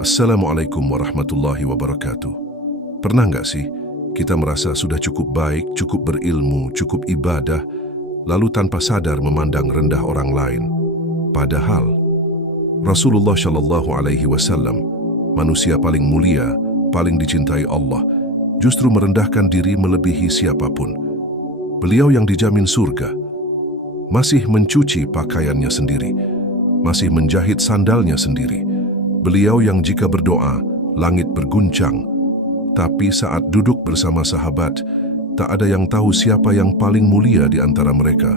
Assalamualaikum warahmatullahi wabarakatuh. Pernah nggak sih kita merasa sudah cukup baik, cukup berilmu, cukup ibadah, lalu tanpa sadar memandang rendah orang lain? Padahal Rasulullah Shallallahu Alaihi Wasallam, manusia paling mulia, paling dicintai Allah, justru merendahkan diri melebihi siapapun. Beliau yang dijamin surga, masih mencuci pakaiannya sendiri, masih menjahit sandalnya sendiri. Beliau yang jika berdoa, langit berguncang, tapi saat duduk bersama sahabat, tak ada yang tahu siapa yang paling mulia di antara mereka,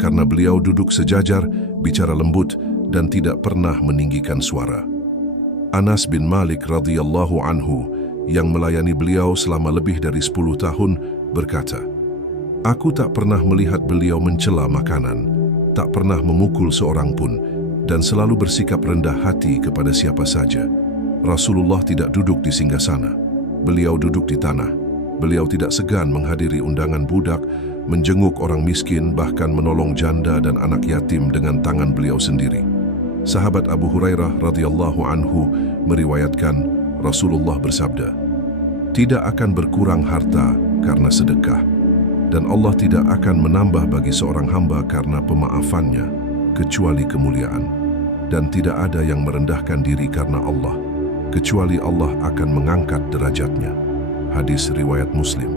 karena beliau duduk sejajar, bicara lembut, dan tidak pernah meninggikan suara. Anas bin Malik radhiyallahu anhu, yang melayani beliau selama lebih dari 10 tahun, berkata, "Aku tak pernah melihat beliau mencela makanan, tak pernah memukul seorang pun, dan selalu bersikap rendah hati kepada siapa saja. Rasulullah tidak duduk di singgasana, beliau duduk di tanah. Beliau tidak segan menghadiri undangan budak, menjenguk orang miskin, bahkan menolong janda dan anak yatim dengan tangan beliau sendiri." Sahabat Abu Hurairah radhiyallahu anhu meriwayatkan Rasulullah bersabda, "Tidak akan berkurang harta karena sedekah, dan Allah tidak akan menambah bagi seorang hamba karena pemaafannya, kecuali kemuliaan, dan tidak ada yang merendahkan diri karena Allah, kecuali Allah akan mengangkat derajatnya." Hadis riwayat Muslim.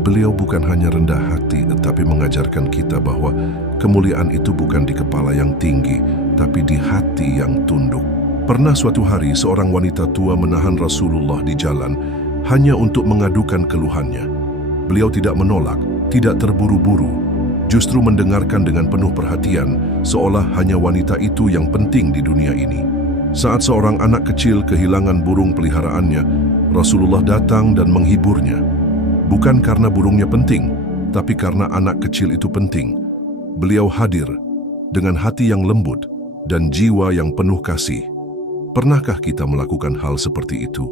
Beliau bukan hanya rendah hati, tetapi mengajarkan kita bahwa kemuliaan itu bukan di kepala yang tinggi, tapi di hati yang tunduk. Pernah suatu hari seorang wanita tua menahan Rasulullah di jalan hanya untuk mengadukan keluhannya. Beliau tidak menolak, tidak terburu-buru, justru mendengarkan dengan penuh perhatian, seolah hanya wanita itu yang penting di dunia ini. Saat seorang anak kecil kehilangan burung peliharaannya, Rasulullah datang dan menghiburnya. Bukan karena burungnya penting, tapi karena anak kecil itu penting. Beliau hadir dengan hati yang lembut dan jiwa yang penuh kasih. Pernahkah kita melakukan hal seperti itu?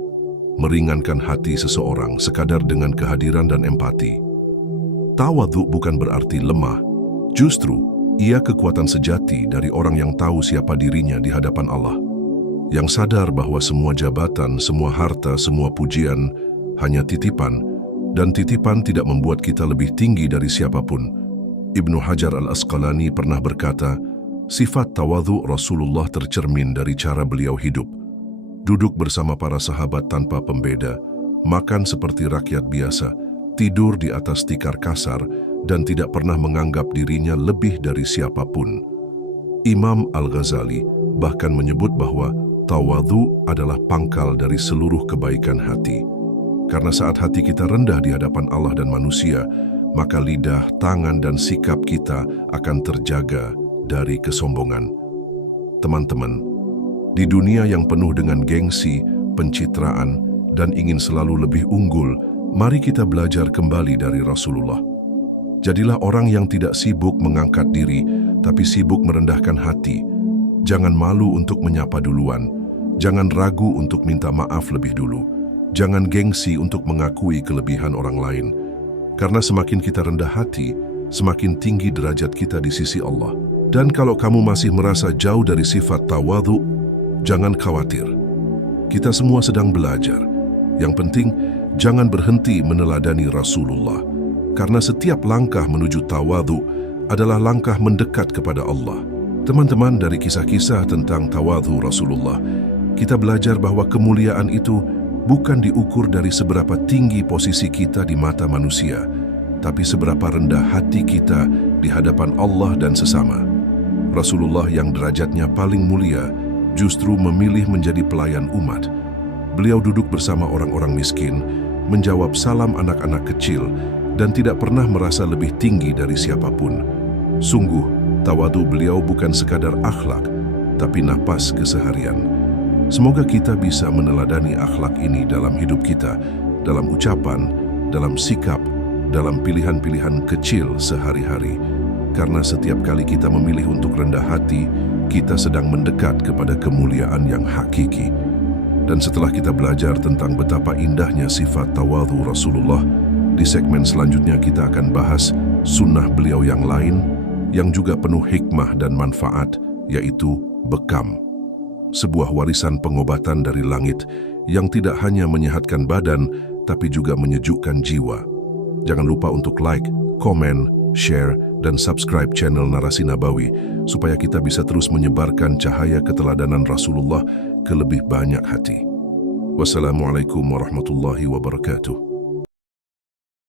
Meringankan hati seseorang sekadar dengan kehadiran dan empati. Tawadhu bukan berarti lemah, justru ia kekuatan sejati dari orang yang tahu siapa dirinya di hadapan Allah, yang sadar bahwa semua jabatan, semua harta, semua pujian hanya titipan, dan titipan tidak membuat kita lebih tinggi dari siapapun. Ibnu Hajar al-Asqalani pernah berkata, sifat tawadhu Rasulullah tercermin dari cara beliau hidup. Duduk bersama para sahabat tanpa pembeda, makan seperti rakyat biasa, tidur di atas tikar kasar, dan tidak pernah menganggap dirinya lebih dari siapapun. Imam Al-Ghazali bahkan menyebut bahwa tawadhu adalah pangkal dari seluruh kebaikan hati. Karena saat hati kita rendah di hadapan Allah dan manusia, maka lidah, tangan, dan sikap kita akan terjaga dari kesombongan. Teman-teman, di dunia yang penuh dengan gengsi, pencitraan, dan ingin selalu lebih unggul, mari kita belajar kembali dari Rasulullah. Jadilah orang yang tidak sibuk mengangkat diri, tapi sibuk merendahkan hati. Jangan malu untuk menyapa duluan. Jangan ragu untuk minta maaf lebih dulu. Jangan gengsi untuk mengakui kelebihan orang lain. Karena semakin kita rendah hati, semakin tinggi derajat kita di sisi Allah. Dan kalau kamu masih merasa jauh dari sifat tawadhu, jangan khawatir. Kita semua sedang belajar. Yang penting, jangan berhenti meneladani Rasulullah, karena setiap langkah menuju tawadhu adalah langkah mendekat kepada Allah. Teman-teman, dari kisah-kisah tentang tawadhu Rasulullah, kita belajar bahwa kemuliaan itu bukan diukur dari seberapa tinggi posisi kita di mata manusia, tapi seberapa rendah hati kita di hadapan Allah dan sesama. Rasulullah yang derajatnya paling mulia justru memilih menjadi pelayan umat. Beliau duduk bersama orang-orang miskin, menjawab salam anak-anak kecil, dan tidak pernah merasa lebih tinggi dari siapapun. Sungguh, tawadhu beliau bukan sekadar akhlak, tapi napas keseharian. Semoga kita bisa meneladani akhlak ini dalam hidup kita, dalam ucapan, dalam sikap, dalam pilihan-pilihan kecil sehari-hari. Karena setiap kali kita memilih untuk rendah hati, kita sedang mendekat kepada kemuliaan yang hakiki. Dan setelah kita belajar tentang betapa indahnya sifat tawadhu Rasulullah, di segmen selanjutnya kita akan bahas sunnah beliau yang lain, yang juga penuh hikmah dan manfaat, yaitu bekam. sebuah warisan pengobatan dari langit yang tidak hanya menyehatkan badan, tapi juga menyejukkan jiwa. Jangan lupa untuk like, komen, share, dan subscribe channel Narasi Nabawi supaya kita bisa terus menyebarkan cahaya keteladanan Rasulullah ke lebih banyak hati. Wassalamualaikum warahmatullahi wabarakatuh.